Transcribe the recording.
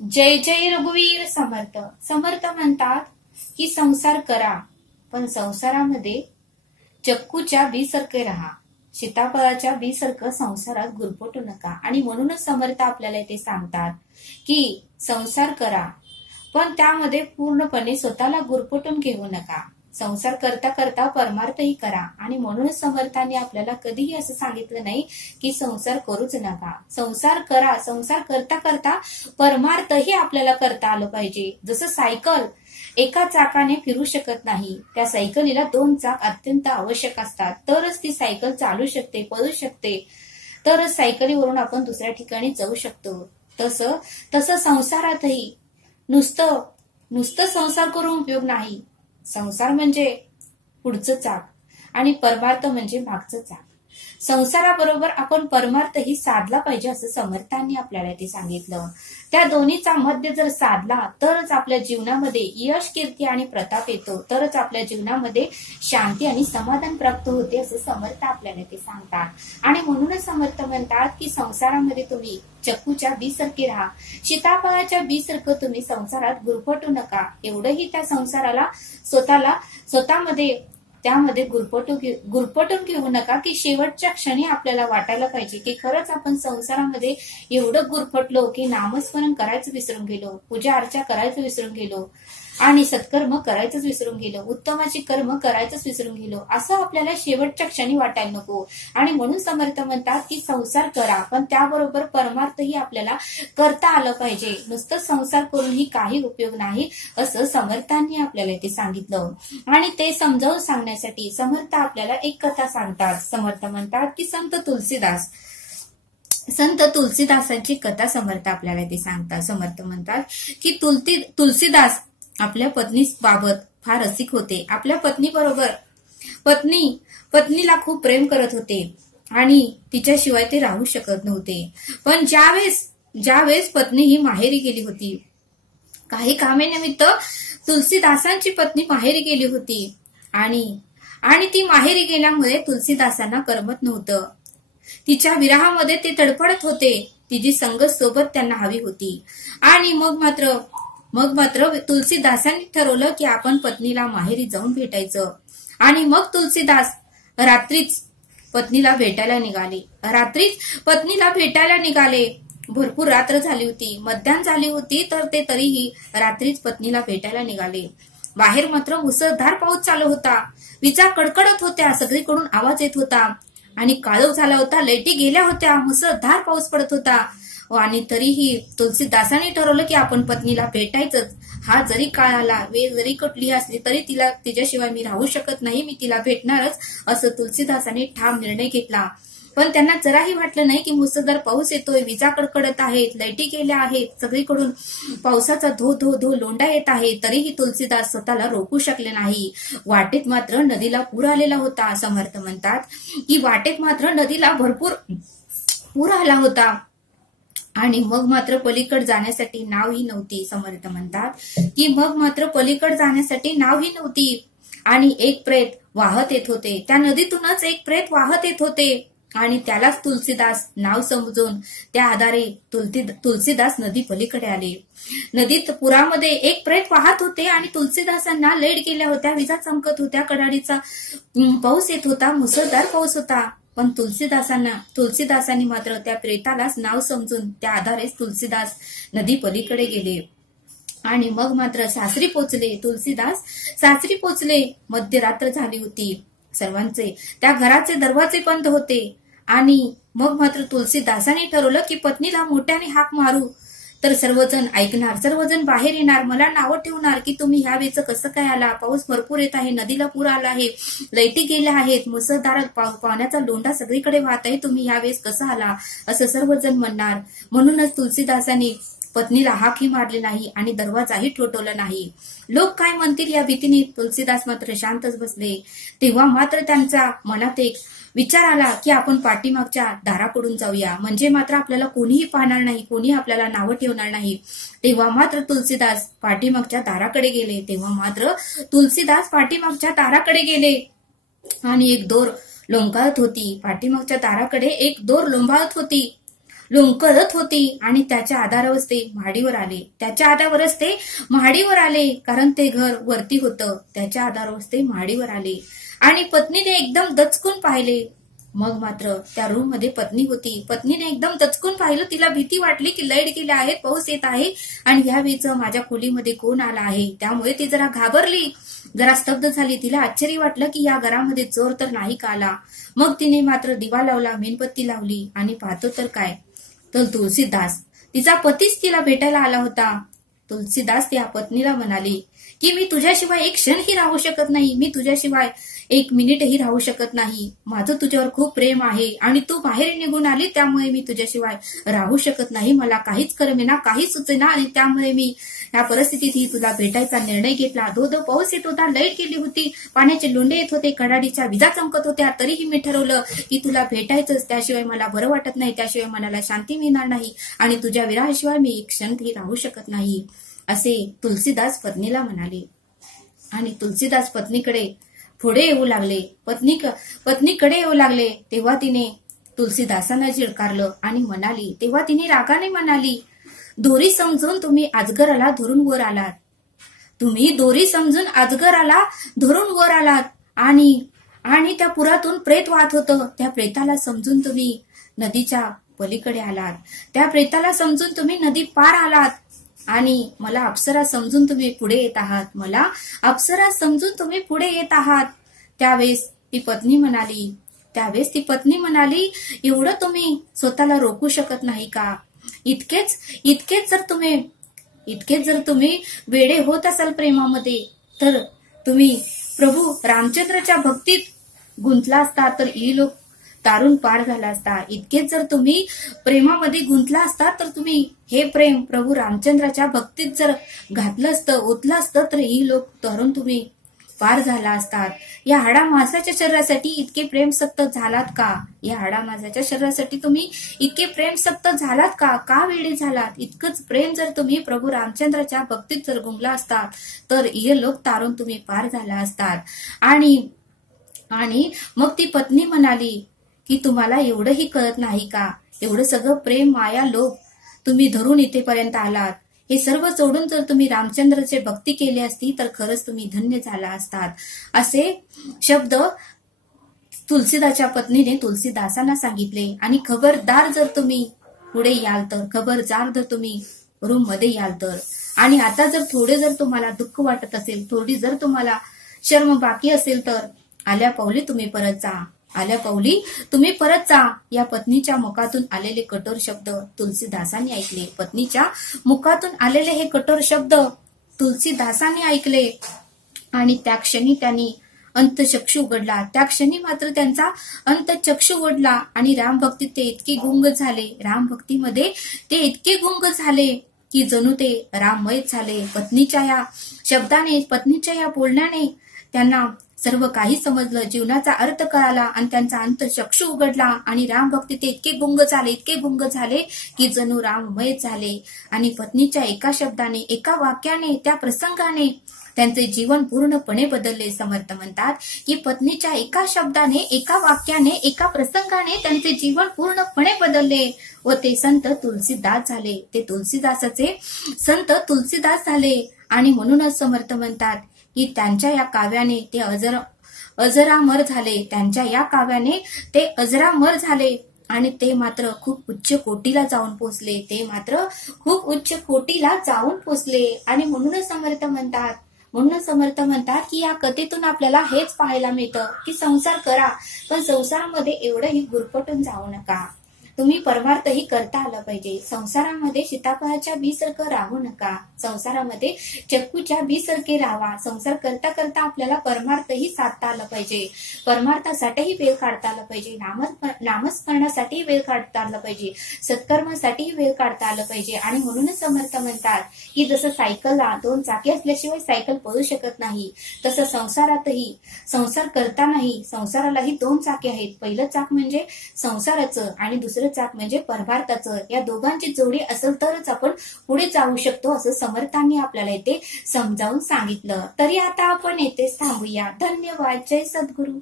जय जय रघुवीर समर्थ. समर्थ म्हणतात की संसार करा, पण संसारामध्ये चक्कूच्या बीसारखे राहा, सीताफळाच्या बीसारखं संसारात गुरफटू नका. आणि म्हणूनच समर्थ आपल्याला ते सांगतात की संसार करा, पण त्यामध्ये पूर्णपणे स्वतःला गुरफटून घेऊ नका. संसार करता करता परमार्थही करा. आणि म्हणूनच समर्थांनी आपल्याला कधीही असं सांगितलं नाही की संसार करूच नका. संसार करा. संसार करता करता परमार्थही आपल्याला करता आलं पाहिजे. जसं सायकल एका चाकाने फिरू शकत नाही, त्या सायकलीला दोन चाक अत्यंत आवश्यक असतात, तरच ती सायकल चालू शकते, पळू शकते, तरच सायकलीवरून आपण दुसऱ्या ठिकाणी जाऊ शकतो. तसं संसारातही नुसतं संसार करून उपयोग नाही. संसार म्हणजे पुढचं चाक आणि परमार्थ म्हणजे मागचं चाक. संसाराबरोबर आपण परमार्थही साधला पाहिजे असं समर्थांनी आपल्याला ते सांगितलं. त्या दोन्हीचा मध्य जर साधला तरच आपल्या जीवनामध्ये यश, कीर्ती आणि प्रताप येतो, तरच आपल्या जीवनामध्ये शांती आणि समाधान प्राप्त होते असं समर्थ आपल्याला ते सांगतात. आणि म्हणूनच समर्थ म्हणतात की संसारामध्ये तुम्ही चक्कूच्या बीसारखे राहा, सीताफळाच्या बीसारखं तुम्ही संसारात गुरफटू नका. एवढंही त्या संसाराला स्वतःमध्ये त्यामध्ये गुरफटून घेऊ नका की शेवटच्या क्षणी आपल्याला वाटायला पाहिजे की खरंच आपण संसारामध्ये एवढं गुरफटलो की नामस्मरण करायचं विसरून गेलो, पूजा अर्चा करायचं विसरून गेलो आणि सत्कर्म करायचंच विसरून गेलो, उत्तमाची कर्म करायचंच विसरून गेलो, असं आपल्याला शेवटच्या क्षणी वाटायला नको. आणि म्हणून समर्थ म्हणतात की संसार करा, पण त्याबरोबर परमार्थही आपल्याला करता आलं पाहिजे. नुसतं संसार करूनही काही उपयोग नाही असं समर्थांनी आपल्याला ते सांगितलं. आणि ते समजावून सांगण्यासाठी समर्थ आपल्याला एक कथा सांगतात. समर्थ म्हणतात की संत तुलसीदासांची कथा समर्थ आपल्याला ते सांगतात. समर्थ म्हणतात की तुलसीदास आपल्या पत्नीबाबत फार रसिक होते. आपल्या पत्नीला खूप प्रेम करत होते आणि तिच्याशिवाय ते राहू शकत नव्हते. पण ज्यावेळेस पत्नी ही माहेरी गेली होती, काही कामेनिमित्त तुलसीदासांची पत्नी माहेरी गेली होती आणि ती माहेरी गेल्यामुळे तुलसीदासांना करमत नव्हतं. तिच्या विरहामध्ये ते तडफडत होते. तिची संगत सोबत त्यांना हवी होती. आणि मग मात्र तुलसीदासांनी ठरवलं की आपण पत्नीला माहेरी जाऊन भेटायचं. आणि मग तुलसीदास रात्रीच पत्नीला भेटायला निघाले. भरपूर रात्र झाली होती, मध्याह्न झाली होती, तर ते तरीही रात्रीच पत्नीला भेटायला निघाले. बाहेर मात्र मुसळधार पाऊस चालू होता. विजा कडकडत होत्या, सगळीकडून आवाज येत होता आणि काळोख झाला होता. लाईटी गेल्या होत्या, मुसळधार पाऊस पडत होता. आणि तरीही तुलसीदासांनी ठरवलं की आपण पत्नीला भेटायचंच. हा जरी काळ आला, वेळ जरी कटली असली तरी तिच्याशिवाय मी राहू शकत नाही, मी तिला भेटणारच असं तुलसीदासांनी ठाम निर्णय घेतला. पण त्यांना जराही वाटलं नाही की मुसळधार पाऊस येतोय, विजा कडकडत आहेत, लाईटी गेल्या आहेत, सगळीकडून पावसाचा धो धो धो लोंढा येत आहे. तरीही तुलसीदास स्वतःला रोखू शकले नाही. वाटेत मात्र नदीला पूर आलेला होता. समर्थ म्हणतात की वाटेत मात्र नदीला भरपूर पूर आला होता आणि मग मात्र पलीकड जाण्यासाठी नावही नव्हती. समर्थ म्हणतात की मग मात्र पलीकड जाण्यासाठी नावही नव्हती. आणि एक प्रेत वाहत येत होते, त्या नदीतूनच एक प्रेत वाहत येत होते आणि त्यालाच तुलसीदास नाव समजून त्या आधारे तुलसीदास नदी पलीकडे आले. नदीत पुरामध्ये एक प्रेत वाहत होते आणि तुलसीदासांना लाईट गेल्या होत्या, विजा चमकत होत्या, कडाडीचा पाऊस येत होता, मुसळधार पाऊस होता. पण तुलसीदासांनी मात्र त्या प्रेतालाच नाव समजून त्या आधारेच तुलसीदास नदी पलीकडे गेले. आणि मग मात्र सासरी पोचले. तुलसीदास सासरी पोचले. मध्यरात्र झाली होती. सर्वांचे त्या घराचे दरवाजे बंद होते. आणि मग मात्र तुलसीदासांनी ठरवलं की पत्नीला मोठ्याने हाक मारू तर सर्वजण ऐकणार, सर्वजण बाहेर येणार, मला नावं ठेवणार की तुम्ही ह्या वेळेचं कसं काय आला, पाऊस भरपूर येत आहे, नदीला पूर आला आहे, लाईटी गेल्या आहेत, मुसळधार पाण्याचा लोंढा सगळीकडे वाहत आहे, तुम्ही ह्या वेळेस कसं आला असं सर्वजण म्हणणार. म्हणूनच तुलसीदासांनी पत्नीला हाकही मारली नाही आणि दरवाजाही ठोठवला नाही. लोक काय म्हणतील या भीतीने तुलसीदास मात्र शांतच बसले. तेव्हा मात्र त्यांच्या मनात एक विचार आला की आपण पाठीमागच्या दाराकडून जाऊया, म्हणजे मात्र आपल्याला कोणीही पाहणार नाही, कोणी आपल्याला नावं ठेवणार नाही. तेव्हा मात्र तुलसीदास पाठीमागच्या दाराकडे गेले आणि एक दोर लोंबकळत होती. पाठीमागच्या दाराकडे एक दोर लोंबाळत होती. लोंबकळत होती आणि त्याच्या आधारावरच ते महाडीवर आले. त्याच्या आधारावरच ते महाडीवर आले, कारण ते घर वरती होतं. त्याच्या आधारावरच ते महाडीवर आले आणि पत्नीने एकदम दचकून पाहिले. मग मात्र त्या रूम मध्ये पत्नी होती. पत्नीने एकदम दचकून पाहिलं. तिला भीती वाटली की लाईट गेले आहेत, पाऊस येत आहे आणि ह्यावेळीच माझ्या खोलीमध्ये कोण आला आहे. त्यामुळे ती जरा घाबरली, जरा स्तब्ध झाली. तिला आश्चर्य वाटलं की या घरामध्ये चोर तर नाही का आला. मग तिने मात्र दिवा लावला, मेणबत्ती लावली आणि पाहतो तर काय, तर तुलसीदास, तिचा पतीच तिला भेटायला आला होता. तुलसीदास त्या पत्नीला म्हणाली की मी तुझ्याशिवाय एक क्षणही राहू शकत नाही, मी तुझ्याशिवाय एक मिनिटही राहू शकत नाही. माझं तुझ्यावर खूप प्रेम आहे आणि तू बाहेर निघून आली, त्यामुळे मी तुझ्याशिवाय राहू शकत नाही. मला काहीच करमेना, काहीच सुचेना आणि त्यामुळे मी या परिस्थितीत तुला भेटायचा निर्णय घेतला. धो धो पाऊस येत होता, लाईट गेली होती, पाण्याचे लोंढे येत होते, कडाडीच्या विजा चमकत होत्या, तरीही मी ठरवलं की तुला भेटायचंच. त्याशिवाय मला बरं वाटत नाही, त्याशिवाय मनाला शांती मिळणार नाही आणि तुझ्या विरहाशिवाय मी एक क्षणही राहू शकत नाही, असे तुलसीदास पत्नीला म्हणाले. आणि तुलसीदास पत्नीकडे पुढे येऊ लागले. पत्नीकडे येऊ लागले तेव्हा तिने तुलसीदासांना झिडकारलं आणि म्हणाली, तेव्हा तिने रागाने म्हणाली, दोरी समजून तुम्ही अजगराला धरून वर आलात. तुम्ही दोरी समजून अजगराला धरून वर आलात आणि त्या पुरातून प्रेत वाहत होतं. त्या प्रेताला समजून तुम्ही नदीच्या पलीकडे आलात. त्या प्रेताला समजून तुम्ही नदी पार आलात आणि मला अप्सरा समजून तुम्ही पुढे येत आहात. मला अप्सरा समजून तुम्ही पुढे येत आहात. त्यावेळेस ती पत्नी म्हणाली, एवढं तुम्ही स्वतःला रोखू शकत नाही का? इतकेच जर तुम्ही वेडे होत असाल प्रेमामध्ये, तर तुम्ही प्रभू रामचंद्राच्या भक्तीत गुंतला असता तर ही लोक तारून पार झाला असता. इतकेच जर तुम्ही प्रेमामध्ये गुंतला असता तर तुम्ही हे प्रेम प्रभू रामचंद्राच्या भक्तीत जर घातलं असतं, ओतलं असतं, तर ही लोक तारून तुम्ही पार झाला असतात. या हाडा माणसाच्या शरीरासाठी इतके प्रेमसक्त झालात का? या हाडा माणसाच्या शरीरासाठी तुम्ही इतके प्रेमसक्त झालात का? का वेडे झालात? इतकंच प्रेम जर तुम्ही प्रभू रामचंद्राच्या भक्तीत जर गुंगला असतात तर हे लोक तारून तुम्ही पार झाला असतात. आणि मग ती पत्नी म्हणाली की तुम्हाला एवढंही कळत नाही का? एवढं सगळं प्रेम, माया, लोभ तुम्ही धरून इथेपर्यंत आलात. हे सर्व सोडून जर तुम्ही रामचंद्राची भक्ती केली असती तर खरंच तुम्ही धन्य झाला असतात. असे शब्द तुलसीदासच्या पत्नीने तुलसीदासांना सांगितले. आणि खबरदार जर तुम्ही पुढे याल तर, खबरदार जर तुम्ही रूम मध्ये याल तर, आणि आता जर थोडे जर तुम्हाला दुःख वाटत असेल, थोडी जर तुम्हाला शर्म बाकी असेल तर आल्या पावली तुम्ही परत जा. या पत्नीच्या मुखातून आलेले कठोर शब्द तुलसीदासांनी ऐकले. पत्नीच्या मुखातून आलेले हे कठोर शब्द तुलसीदासांनी ऐकले आणि त्या क्षणी त्यांनी अंतचक्षु उघडला. त्या क्षणी मात्र त्यांचा अंतचक्षु उघडला आणि रामभक्तीत ते इतके गुंग झाले, रामभक्तीमध्ये ते इतके गुंग झाले की जणू ते राममय झाले. पत्नीच्या या शब्दाने, पत्नीच्या या बोलण्याने त्यांना सर्व काही समजलं, जीवनाचा अर्थ कळाला आणि त्यांचा अंतचक्षु उघडला आणि रामभक्ती ते इतके गुंग झाले की जणू राममय झाले. आणि पत्नीच्या एका शब्दाने, एका वाक्याने, त्या प्रसंगाने त्यांचे जीवन पूर्णपणे बदलले. समर्थ म्हणतात की पत्नीच्या एका शब्दाने, एका वाक्याने, एका प्रसंगाने त्यांचे जीवन पूर्णपणे बदलले व ते संत तुलसीदास झाले. ते तुलसीदासाचे संत तुलसीदास झाले. आणि म्हणूनच समर्थ म्हणतात की त्यांच्या या काव्याने ते अजरामर झाले. त्यांच्या या काव्याने ते अजरामर झाले आणि ते मात्र खूप उच्च कोटीला जाऊन पोचले. आणि म्हणूनच समर्थ म्हणतात की या कथेतून आपल्याला हेच पाहायला मिळतं की संसार करा, पण संसारामध्ये एवढंही गुरफटून जाऊ नका. तुम्ही परमार्थही करता आला पाहिजे. संसारामध्ये सीताफळाच्या बीसारखं राहू नका. संसारामध्ये चक्कूच्या बीसारखे राहावा. संसार करता करता आपल्याला परमार्थही साधता आलं पाहिजे. परमार्थासाठीही वेळ काढता आला पाहिजे. नामस्मरणासाठी वेळ काढता आला पाहिजे. सत्कर्मासाठी वेळ काढता आलं पाहिजे. आणि म्हणूनच समर्थ म्हणतात की जसं सायकलला 2 चाके असल्याशिवाय सायकल पळू शकत नाही, तसं संसारातही, संसार करतानाही संसारालाही 2 चाके आहेत. पहिलं चाक म्हणजे संसाराचं आणि दुसरं चाक म्हणजे परमार्थाचं. या दोघांची जोडी असेल तरच आपण पुढे जाऊ शकतो, असं समर्थांनी आपल्याला इथे समजावून सांगितलं. तरी आता आपण येथेच थांबूया. धन्यवाद. जय सद्गुरू.